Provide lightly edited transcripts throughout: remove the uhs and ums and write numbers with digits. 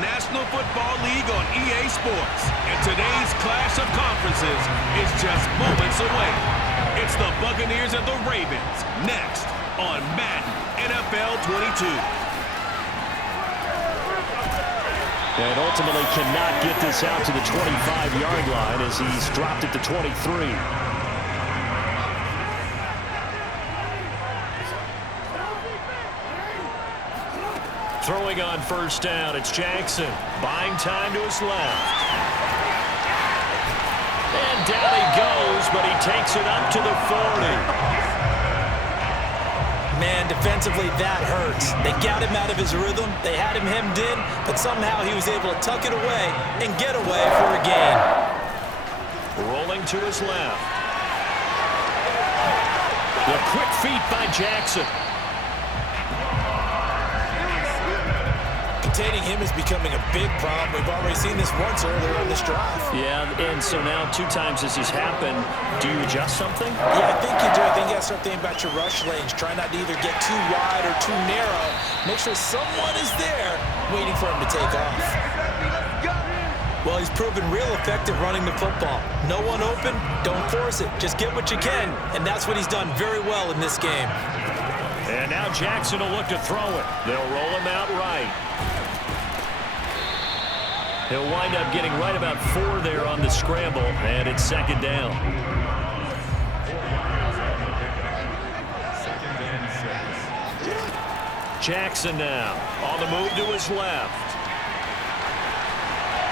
National Football League on EA Sports. And today's clash of conferences is just moments away. It's the Buccaneers and the Ravens next on Madden NFL 22. And ultimately cannot get this out to the 25-yard line as he's dropped it to 23. Throwing on first down, it's Jackson. Buying time to his left. And down he goes, but he takes it up to the 40. Man, defensively, that hurts. They got him out of his rhythm. They had him hemmed in, but somehow he was able to tuck it away and get away for a gain. Rolling to his left. The quick feet by Jackson. Containing him is becoming a big problem. We've already seen this once earlier on this drive. Yeah, and so now 2 times this has happened. Do you adjust something? Yeah, I think you do. I think you got to start thinking about your rush lanes. Try not to either get too wide or too narrow. Make sure someone is there waiting for him to take off. Well, he's proven real effective running the football. No one open, don't force it. Just get what you can, and that's what he's done very well in this game. And now Jackson will look to throw it. They'll roll him out right. He'll wind up getting right about 4 there on the scramble, and it's second down. Jackson now on the move to his left.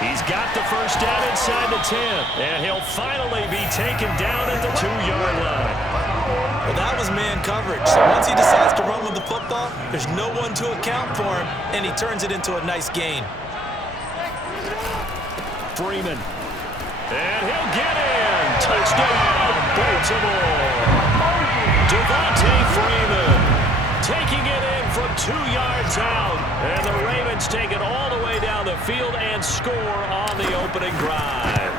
He's got the first down inside the 10, and he'll finally be taken down at the 2-yard line. Well, that was man coverage. So once he decides to run with the football, there's no one to account for him, and he turns it into a nice gain. Freeman. And he'll get in. Touchdown, Baltimore. Devontae Freeman taking it in from 2 yards out. And the Ravens take it all the way down the field and score on the opening drive.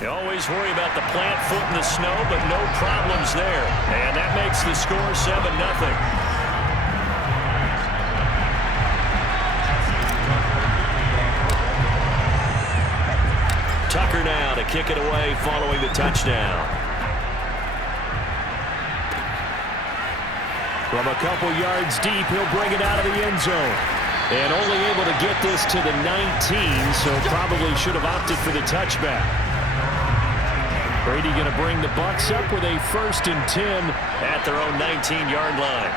You always worry about the plant foot in the snow, but no problems there. And that makes the score 7-0. Tucker now to kick it away following the touchdown. From a couple yards deep, he'll bring it out of the end zone. And only able to get this to the 19, so probably should have opted for the touchback. Brady going to bring the Bucs up with a 1st and 10 at their own 19-yard line.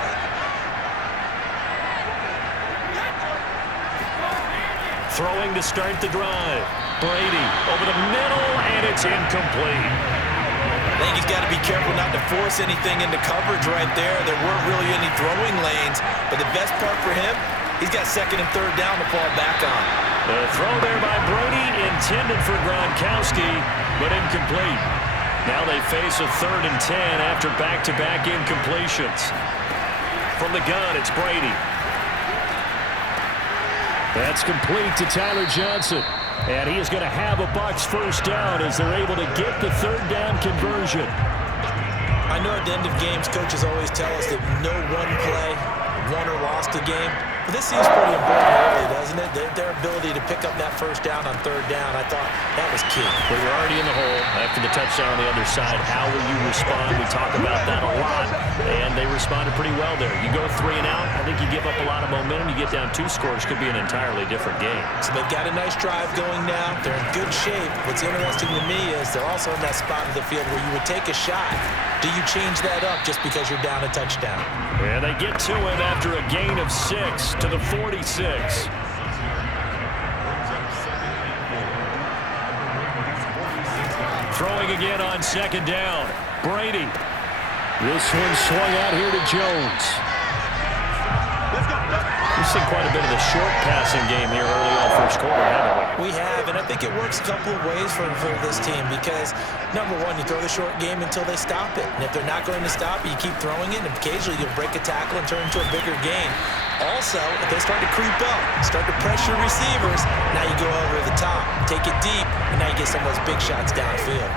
Throwing to start the drive. Brady over the middle, and it's incomplete. I think he's got to be careful not to force anything into coverage right there. There weren't really any throwing lanes, but the best part for him, he's got 2nd and 3rd down to fall back on. The throw there by Brady intended for Gronkowski, but incomplete. Now they face a 3rd and 10 after back-to-back incompletions. From the gun, it's Brady. That's complete to Tyler Johnson. And he is going to have a Bucs first down as they're able to get the 3rd down conversion. I know at the end of games, coaches always tell us that no one play won or lost a game. But this seems pretty important early, doesn't it? Their ability to pick up that first down on 3rd down, I thought that was key. Well, you're already in the hole after the touchdown on the other side. How will you respond? We talk about that a lot, and they responded pretty well there. You go 3 and out, I think you give up a lot of momentum. You get down 2 scores, could be an entirely different game. So they've got a nice drive going now. They're in good shape. What's interesting to me is they're also in that spot of the field where you would take a shot. Do you change that up just because you're down a touchdown? And they get to him after a gain of 6 to the 46. Throwing again on 2nd down. Brady. This one swung out here to Jones. We've seen quite a bit of the short passing game here early on 1st quarter, haven't we? We have, and I think it works a couple of ways for this team because, number one, you throw the short game until they stop it. And if they're not going to stop it, you keep throwing it, and occasionally you'll break a tackle and turn into a bigger gain. Also, if they start to creep up, start to pressure receivers, now you go over the top, take it deep, and now you get some of those big shots downfield.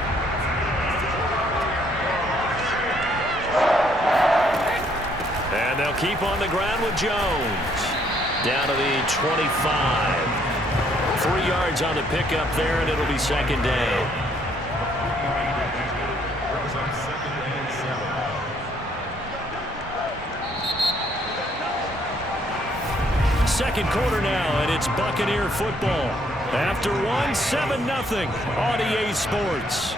And they'll keep on the ground with Jones. Down to the 25. 3 yards on the pickup there, and it'll be second down. Second quarter now, and it's Buccaneer football. After one, 7-0 on EA Sports.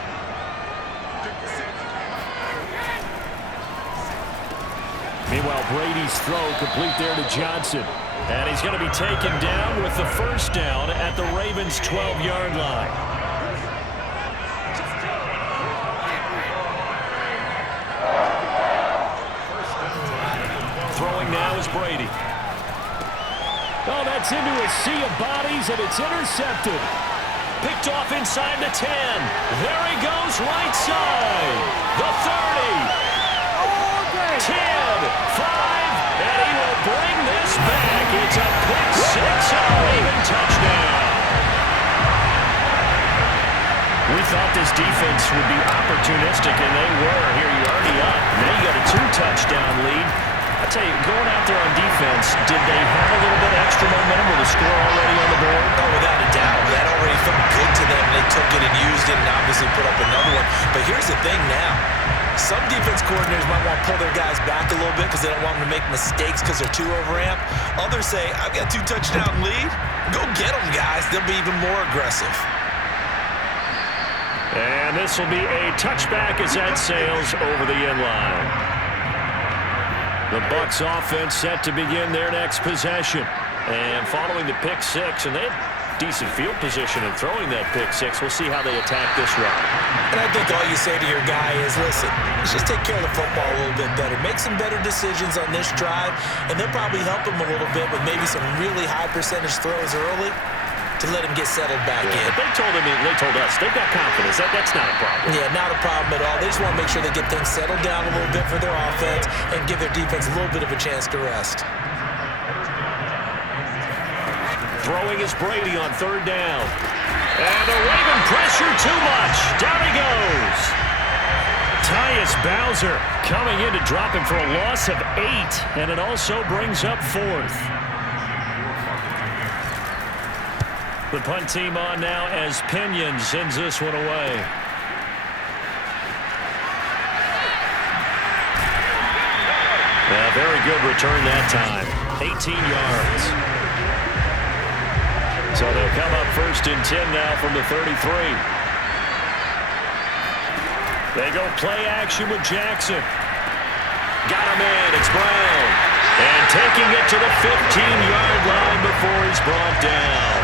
Meanwhile, Brady's throw complete there to Johnson. And he's going to be taken down with the first down at the Ravens' 12-yard line. Throwing now is Brady. Oh, that's into a sea of bodies, and it's intercepted. Picked off inside the 10. There he goes, right side. The 30. 10, 5, and he will bring this back. It's a pick six, a Raven touchdown. We thought this defense would be opportunistic, and they were. Here, you're already up. Now you got a 2-touchdown lead. I tell you, going out there on defense, did they have a little bit of extra momentum with the score already on the board? Oh, without a doubt. That already felt good to them. They took it and used it and obviously put up another one. But here's the thing now. Some defense coordinators might want to pull their guys back a little bit because they don't want them to make mistakes because they're too overamped. Others say, I've got 2-touchdown lead. Go get them, guys. They'll be even more aggressive. And this will be a touchback as that sails over the end line. The Bucs offense set to begin their next possession. And following the pick six, and they had decent field position in throwing that pick six. We'll see how they attack this run. And I think all you say to your guy is, listen, let's just take care of the football a little bit better. Make some better decisions on this drive, and they'll probably help him a little bit with maybe some really high percentage throws early to let him get settled back in. But they told us they've got confidence. That's not a problem. Yeah, not a problem at all. They just want to make sure they get things settled down a little bit for their offense and give their defense a little bit of a chance to rest. Throwing is Brady on third down. And the Raven pressure too much. Down he goes. Tyus Bowser coming in to drop him for a loss of 8. And it also brings up fourth. The punt team on now as Pinion sends this one away. Very good return that time. 18 yards. So they'll come up first and 10 now from the 33. They go play action with Jackson. Got him in. It's Brown. And taking it to the 15-yard line before he's brought down.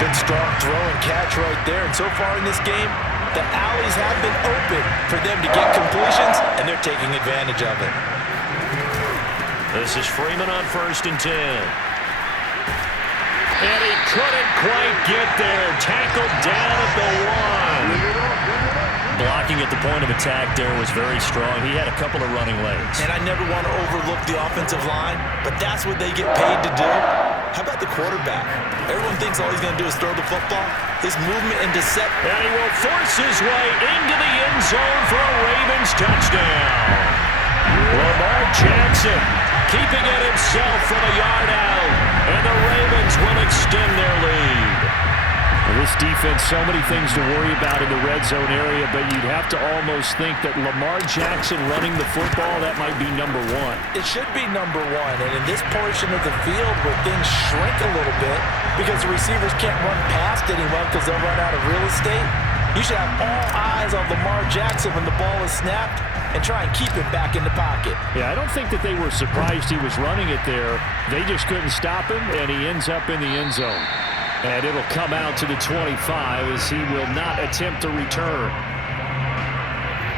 Good strong throw and catch right there. And so far in this game, the alleys have been open for them to get completions, and they're taking advantage of it. This is Freeman on first and 10. And he couldn't quite get there. Tackled down at the 1. Blocking at the point of attack there was very strong. He had a couple of running lanes. And I never want to overlook the offensive line, but that's what they get paid to do. How about the quarterback? Everyone thinks all he's going to do is throw the football. His movement and deception. And he will force his way into the end zone for a Ravens touchdown. Lamar Jackson keeping it himself from a yard out. And the Ravens will extend their lead. Well, this defense, so many things to worry about in the red zone area, but you'd have to almost think that Lamar Jackson running the football, that might be number 1. It should be number 1. And in this portion of the field where things shrink a little bit because the receivers can't run past anyone because they'll run out of real estate, you should have all eyes on Lamar Jackson when the ball is snapped and try and keep him back in the pocket. Yeah, I don't think that they were surprised he was running it there. They just couldn't stop him, and he ends up in the end zone. And it'll come out to the 25 as he will not attempt to return.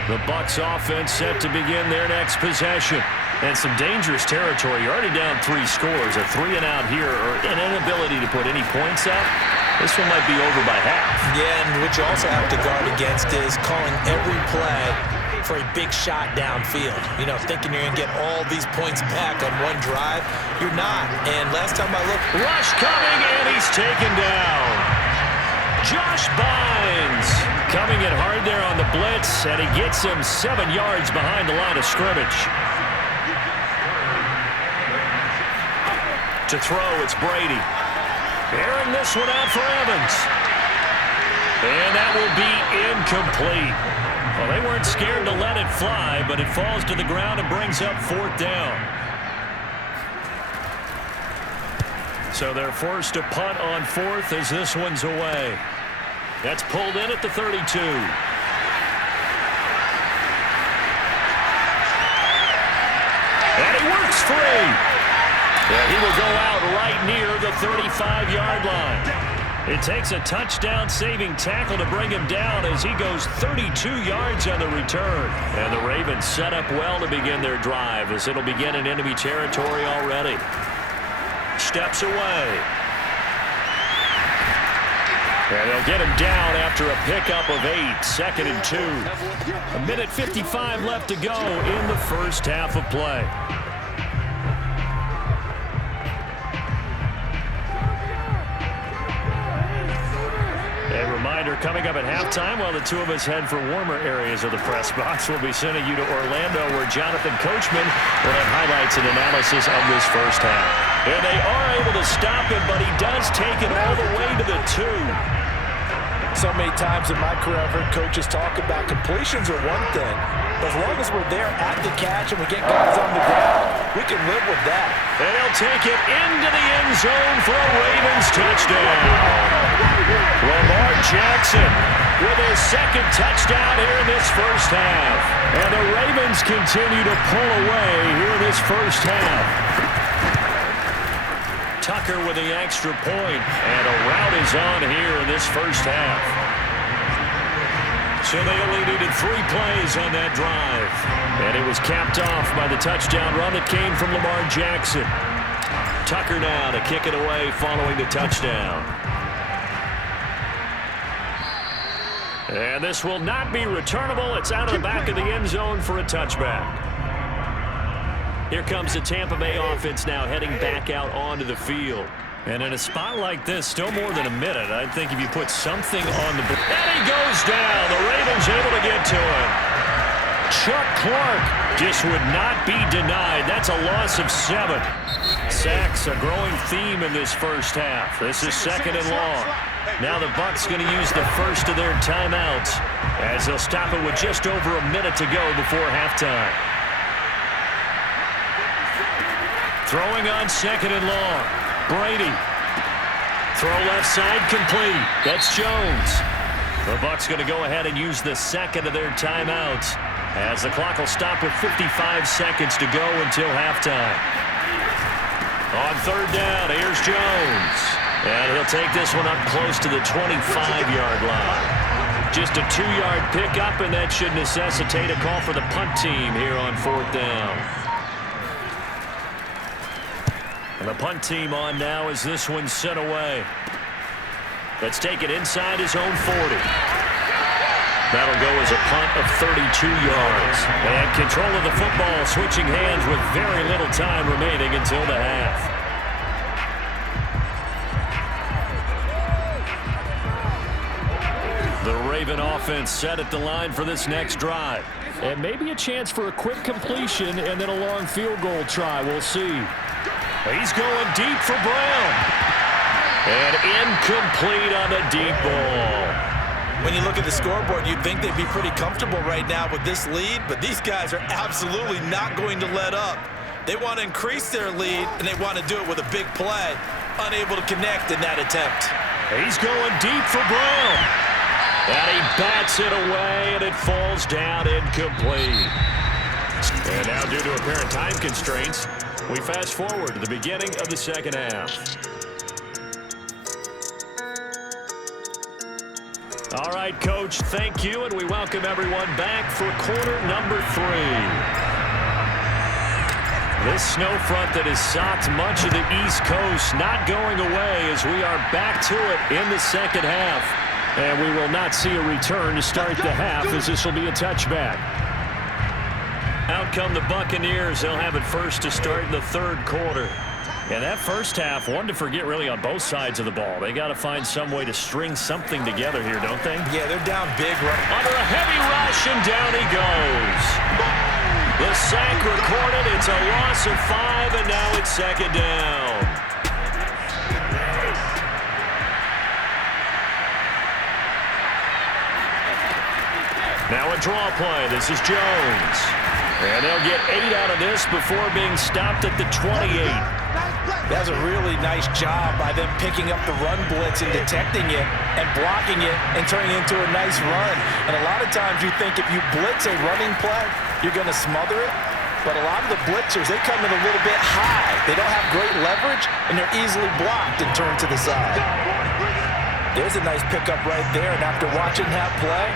The Bucs offense set to begin their next possession. And some dangerous territory. You're already down 3 scores. A 3-and-out here, or an inability to put any points up. This one might be over by half. Yeah, and what you also have to guard against is calling every play for a big shot downfield. You know, thinking you're going to get all these points back on one drive. You're not. And last time I looked, rush coming, and he's taken down. Josh Bynes coming in hard there on the blitz, and he gets him 7 yards behind the line of scrimmage. To To throw, it's Brady. Airing this one out for Evans. And that will be incomplete. Well, they weren't scared to let it fly, but it falls to the ground and brings up 4th down. So they're forced to punt on 4th as this one's away. That's pulled in at the 32. And he works free. And he will go out right near the 35-yard line. It takes a touchdown-saving tackle to bring him down as he goes 32 yards on the return. And the Ravens set up well to begin their drive as it'll begin in enemy territory already. Steps away. And they'll get him down after a pickup of 8, 2nd and 2. 1:55 left to go in the first half of play. A reminder, coming up at halftime, while the two of us head for warmer areas of the press box, we'll be sending you to Orlando, where Jonathan Coachman will have highlights and analysis of this first half. And they are able to stop him, but he does take it all the way to the 2. So many times in my career, I've heard coaches talk about completions are one thing. But as long as we're there at the catch and we get guys on the ground, we can live with that. And he'll take it into the end zone for a Ravens touchdown. Lamar Jackson with his 2nd touchdown here in this first half. And the Ravens continue to pull away here in this first half. Tucker with the extra point, and a route is on here in this first half. So they only needed 3 plays on that drive. And it was capped off by the touchdown run that came from Lamar Jackson. Tucker now to kick it away following the touchdown. And this will not be returnable. It's out of the back of the end zone for a touchback. Here comes the Tampa Bay offense now heading back out onto the field. And in a spot like this, still more than a minute, I think if you put something on the board. And he goes down. The Ravens able to get to him. Chuck Clark just would not be denied. That's a loss of 7. Sacks, a growing theme in this first half. This is 2nd and long. Now the Bucs going to use the first of their timeouts as they'll stop it with just over a minute to go before halftime. Throwing on 2nd and long. Brady. Throw left side complete. That's Jones. The Bucs going to go ahead and use the 2nd of their timeouts as the clock will stop with 55 seconds to go until halftime. On 3rd down, here's Jones. And he'll take this one up close to the 25-yard line. Just a 2-yard pickup, and that should necessitate a call for the punt team here on 4th down. And the punt team on now as this one's sent away. Let's take it inside his own 40. That'll go as a punt of 32 yards. And control of the football switching hands with very little time remaining until the half. The Raven offense set at the line for this next drive. And maybe a chance for a quick completion and then a long field goal try. We'll see. He's going deep for Brown. And incomplete on the deep ball. When you look at the scoreboard, you'd think they'd be pretty comfortable right now with this lead, but these guys are absolutely not going to let up. They want to increase their lead, and they want to do it with a big play. Unable to connect in that attempt. He's going deep for Brown. And he bats it away, and it falls down incomplete. And now, due to apparent time constraints, we fast forward to the beginning of the second half. All right, Coach, thank you, and we welcome everyone back for quarter number 3. This snow front that has socked much of the East Coast not going away as we are back to it in the second half. And we will not see a return to start the half as this will be a touchback. Out come the Buccaneers. They'll have it first to start in the 3rd quarter. And that first half, one to forget really on both sides of the ball. They got to find some way to string something together here, don't they? Yeah, they're down big right under a heavy rush, and down he goes. The sack recorded. It's a loss of 5, and now it's 2nd down. Now a draw play. This is Jones. And they'll get 8 out of this before being stopped at the 28. That's a really nice job by them picking up the run blitz and detecting it and blocking it and turning it into a nice run. And a lot of times you think if you blitz a running play, you're going to smother it. But a lot of the blitzers, they come in a little bit high. They don't have great leverage, and they're easily blocked and turned to the side. There's a nice pickup right there, and after watching that play,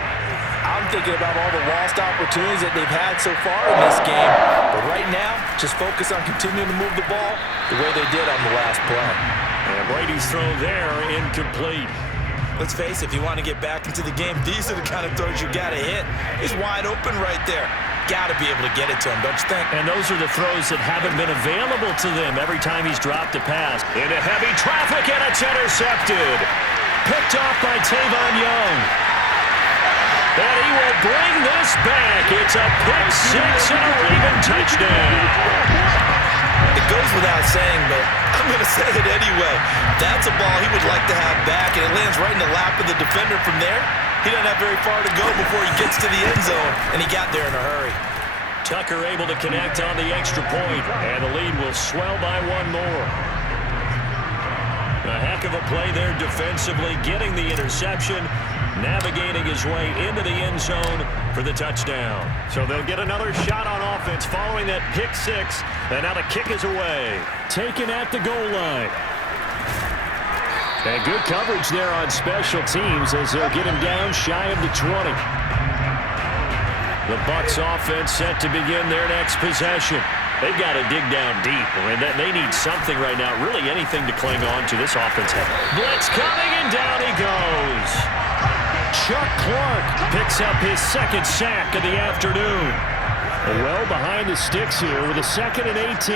I'm thinking about all the lost opportunities that they've had so far in this game. But right now, just focus on continuing to move the ball the way they did on the last play. And Brady's throw there, incomplete. Let's face it, if you want to get back into the game, these are the kind of throws you got to hit. He's wide open right there. Got to be able to get it to him, don't you think? And those are the throws that haven't been available to them every time he's dropped a pass. Into heavy traffic, and it's intercepted. Picked off by Tavon Young. And he will bring this back. It's a pick six and a Raven touchdown. It goes without saying, but I'm going to say it anyway. That's a ball he would like to have back, and it lands right in the lap of the defender from there. He doesn't have very far to go before he gets to the end zone, and he got there in a hurry. Tucker able to connect on the extra point, and the lead will swell by one more. A heck of a play there defensively, getting the interception, navigating his way into the end zone for the touchdown. So they'll get another shot on offense following that pick six, and now the kick is away. Taken at the goal line. And good coverage there on special teams as they'll get him down shy of the 20. The Bucs offense set to begin their next possession. They've got to dig down deep. I mean, they need something right now, really anything to cling on to. This offense has. Blitz coming, and down he goes. Chuck Clark picks up his second sack of the afternoon. Well behind the sticks here with a 2nd and 18.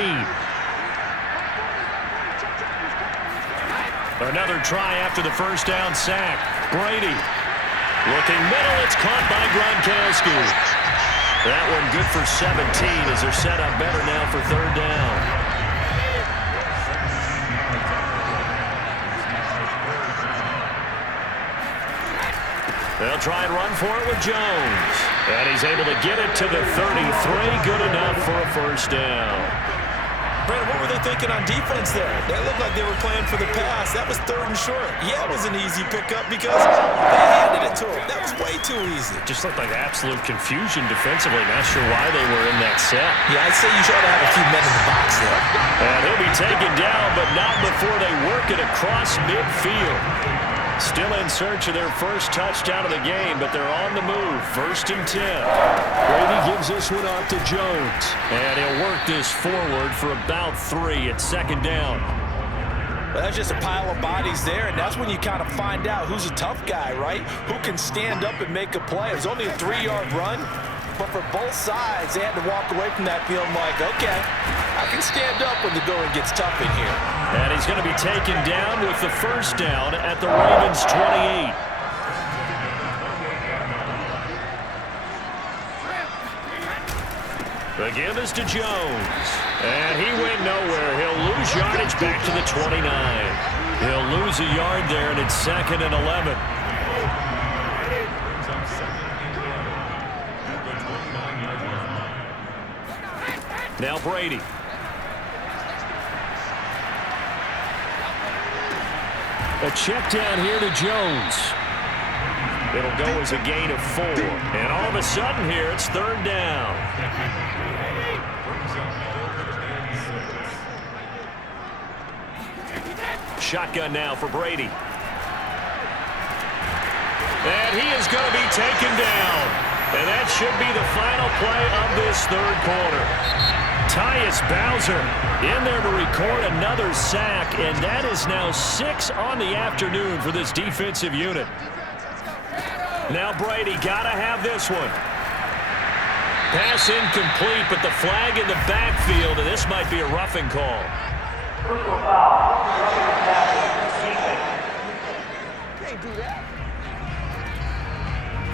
Another try after the first down sack. Brady looking middle. It's caught by Gronkowski. That one good for 17 as they're set up better now for 3rd down. They'll try and run for it with Jones. And he's able to get it to the 33. Good enough for a 1st down. Brandon, what were they thinking on defense there? They looked like they were playing for the pass. That was 3rd and short. Yeah, it was an easy pickup because they handed it to him. That was way too easy. Just looked like absolute confusion defensively. Not sure why they were in that set. Yeah, I'd say you should have a few men in the box there. And he'll be taken down, but not before they work it across midfield. Still in search of their first touchdown of the game, but they're on the move. 1st and 10. Brady gives this one off to Jones. And he'll work this forward for about 3 at 2nd down. Well, that's just a pile of bodies there, and that's when you kind of find out who's a tough guy, right? Who can stand up and make a play. It was only a 3-yard run, but for both sides, they had to walk away from that feeling like, okay, I can stand up when the going gets tough in here. And he's going to be taken down with the 1st down at the Ravens' 28. The give is to Jones. And he went nowhere. He'll lose yardage back to the 29. He'll lose a yard there, and it's 2nd and 11. Now Brady. A check down here to Jones. It'll go as a gain of 4. And all of a sudden here, it's 3rd down. Shotgun now for Brady. And he is going to be taken down. And that should be the final play of this 3rd quarter. Tyus Bowser in there to record another sack, and that is now 6 on the afternoon for this defensive unit. Now Brady got to have this one. Pass incomplete, but the flag in the backfield, and this might be a roughing call.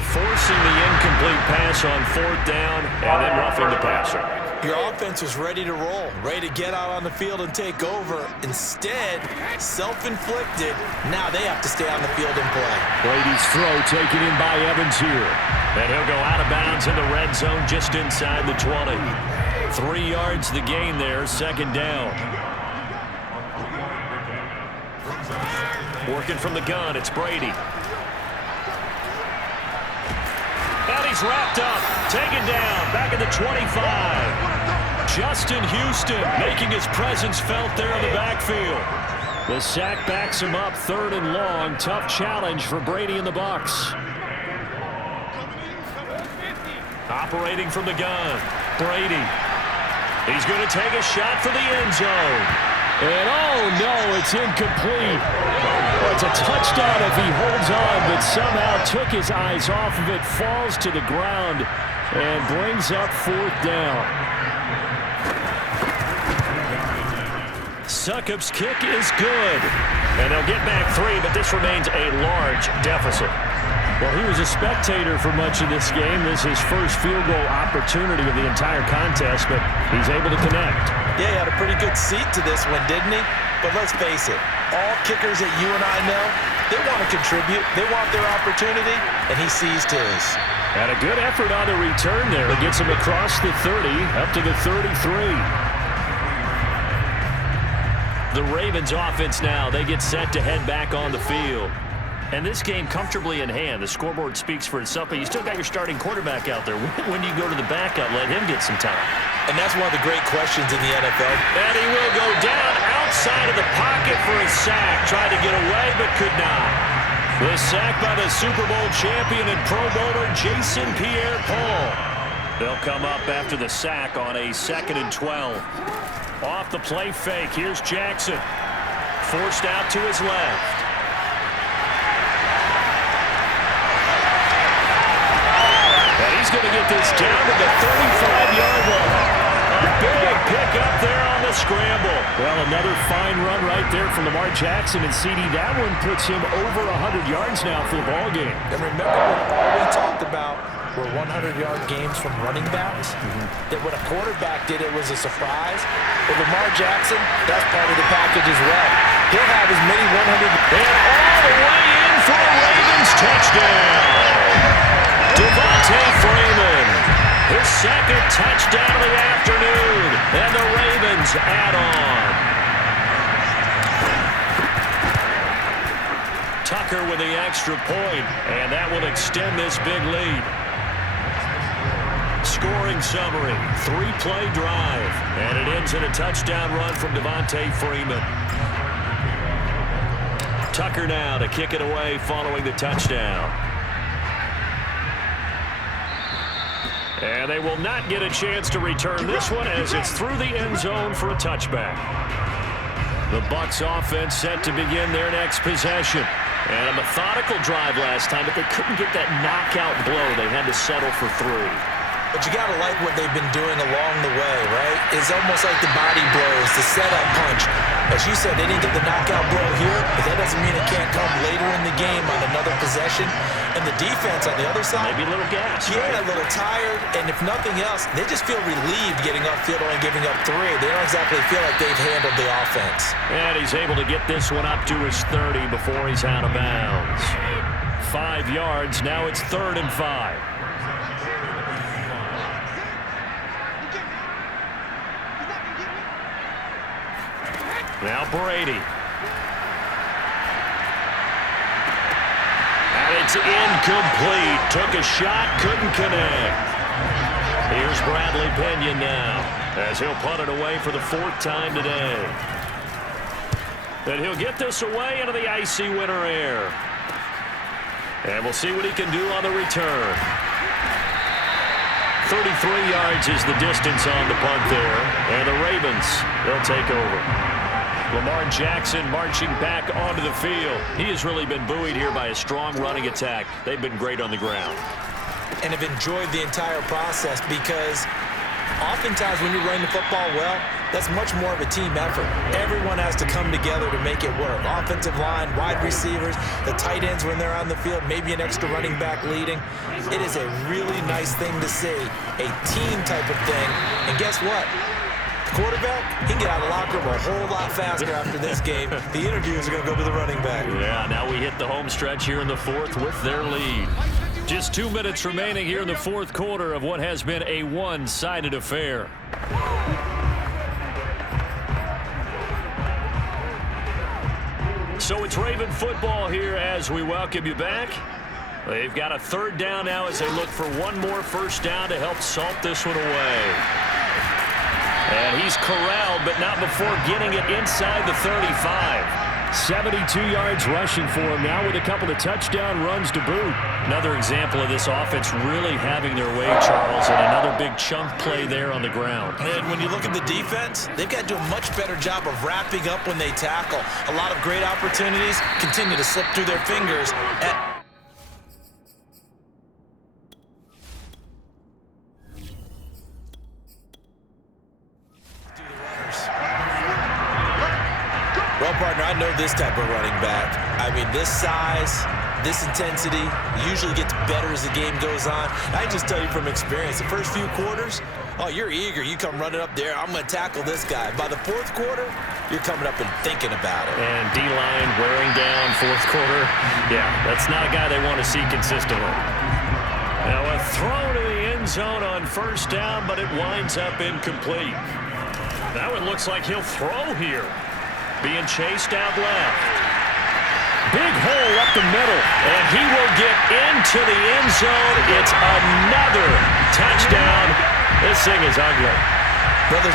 Forcing the incomplete pass on 4th down, and then roughing the passer. Your offense was ready to roll, ready to get out on the field and take over. Instead, self-inflicted. Now they have to stay on the field and play. Brady's throw taken in by Evans here. And he'll go out of bounds in the red zone just inside the 20. 3 yards the gain there, second down. Working from the gun, it's Brady. And he's wrapped up, taken down, back at the 25. Justin Houston making his presence felt there in the backfield. The sack backs him up, 3rd and long. Tough challenge for Brady and the Bucs. Operating from the gun, Brady. He's going to take a shot for the end zone. And oh no, it's incomplete. Well, it's a touchdown if he holds on, but somehow took his eyes off of it, falls to the ground, and brings up 4th down. Succop's kick is good. And they'll get back 3, but this remains a large deficit. Well, he was a spectator for much of this game. This is his first field goal opportunity of the entire contest, but he's able to connect. Yeah, he had a pretty good seat to this one, didn't he? But let's face it, all kickers that you and I know, they want to contribute. They want their opportunity, and he seized his. And a good effort on the return there. It gets him across the 30, up to the 33. The Ravens offense now, they get set to head back on the field. And this game comfortably in hand. The scoreboard speaks for itself, but you still got your starting quarterback out there. When do you go to the backup, let him get some time? And that's one of the great questions in the NFL. And he will go down outside of the pocket for a sack. Tried to get away, but could not. The sack by the Super Bowl champion and Pro Bowler Jason Pierre-Paul. They'll come up after the sack on a 2nd and 12. Off the play fake, here's Jackson. Forced out to his left. And he's going to get this down to the 35-yard line. A big pick up there on the scramble. Well, another fine run right there from Lamar Jackson and CD. That one puts him over 100 yards now for the ball game. And remember when all we talked about were 100-yard games from running backs? That when a quarterback did it was a surprise. With Lamar Jackson, that's part of the package as well. He'll have as many 100. And all the way in for a Ravens touchdown. Devontae Freeman, his 2nd touchdown of the afternoon, and the Ravens add on. Tucker with the extra point, and that will extend this big lead. Scoring summary, 3-play drive, and it ends in a touchdown run from Devontae Freeman. Tucker now to kick it away following the touchdown. And they will not get a chance to return this one as it's through the end zone for a touchback. The Bucs offense set to begin their next possession. And a methodical drive last time, but they couldn't get that knockout blow. They had to settle for 3. But you got to like what they've been doing along the way, right? It's almost like the body blows, the setup punch. As you said, they didn't get the knockout blow here, but that doesn't mean it can't come later in the game on another possession. And the defense on the other side, maybe a little gas. Yeah, right? A little tired. And if nothing else, they just feel relieved getting upfield, only giving up 3. They don't exactly feel like they've handled the offense. And he's able to get this one up to his 30 before he's out of bounds. 5 yards. Now it's 3rd and 5. Now Brady. And it's incomplete. Took a shot, couldn't connect. Here's Bradley Pinion now, as he'll punt it away for the 4th time today. And he'll get this away into the icy winter air. And we'll see what he can do on the return. 33 yards is the distance on the punt there. And the Ravens, they'll take over. Lamar Jackson marching back onto the field. He has really been buoyed here by a strong running attack. They've been great on the ground. And have enjoyed the entire process because oftentimes when you're running the football well, that's much more of a team effort. Everyone has to come together to make it work. Offensive line, wide receivers, the tight ends when they're on the field, maybe an extra running back leading. It is a really nice thing to see, a team type of thing. And guess what? The quarterback, he can get out of the locker room a whole lot faster after this game. The interviews are going to go to the running back. Yeah, now we hit the home stretch here in the fourth with their lead. Just 2 minutes remaining here in the fourth quarter of what has been a one-sided affair. So it's Raven football here as we welcome you back. They've got a third down now as they look for one more first down to help salt this one away. And he's corralled, but not before getting it inside the 35. 72 yards rushing for him now with a couple of touchdown runs to boot. Another example of this offense really having their way, Charles, and another big chunk play there on the ground. And when you look at the defense, they've got to do a much better job of wrapping up when they tackle. A lot of great opportunities continue to slip through their fingers. Well, partner, I know this type of running back. I mean, this size, this intensity usually gets better as the game goes on. I can just tell you from experience, the first few quarters, oh, you're eager. You come running up there. I'm going to tackle this guy. By the fourth quarter, you're coming up and thinking about it. And D-line wearing down fourth quarter. Yeah, that's not a guy they want to see consistently. Now a throw to the end zone on first down, but it winds up incomplete. That one looks like he'll throw here. Being chased out left. Big hole up the middle, and he will get into the end zone. It's another touchdown. This thing is ugly. Brother.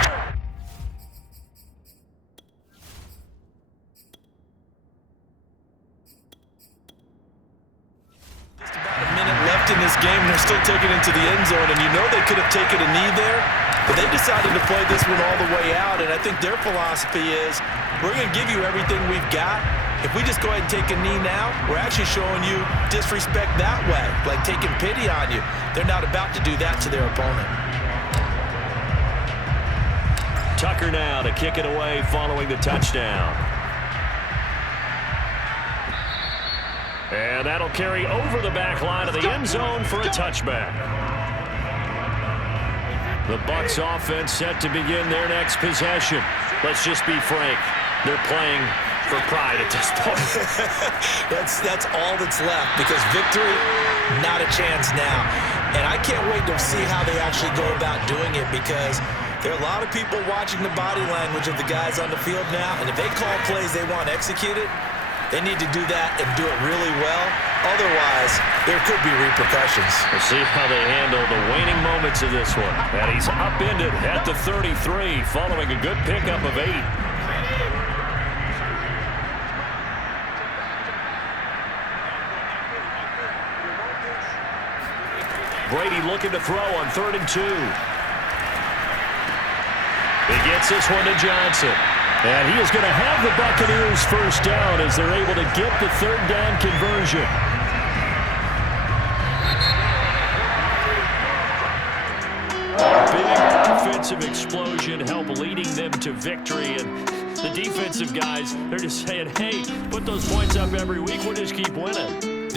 Just about a minute left in this game, and they're still taking it into the end zone, and you know they could have taken a knee there, but they decided to play this one all the way out, and I think their philosophy is, we're going to give you everything we've got. If we just go ahead and take a knee now, we're actually showing you disrespect that way, like taking pity on you. They're not about to do that to their opponent. Tucker now to kick it away following the touchdown. And that'll carry over the back line of the end zone for a touchback. The Bucs offense set to begin their next possession. Let's just be frank. They're playing for pride at this point. That's all that's left, because victory, not a chance now. And I can't wait to see how they actually go about doing it, because there are a lot of people watching the body language of the guys on the field now, and if they call plays they want executed, they need to do that and do it really well. Otherwise, there could be repercussions. We'll see how they handle the waning moments of this one. And he's upended at the 33 following a good pickup of 8. Brady looking to throw on 3rd and 2. He gets this one to Johnson. And he is going to have the Buccaneers first down as they're able to get the 3rd down conversion. Big offensive explosion help leading them to victory. And the defensive guys, they're just saying, hey, put those points up every week. We'll just keep winning.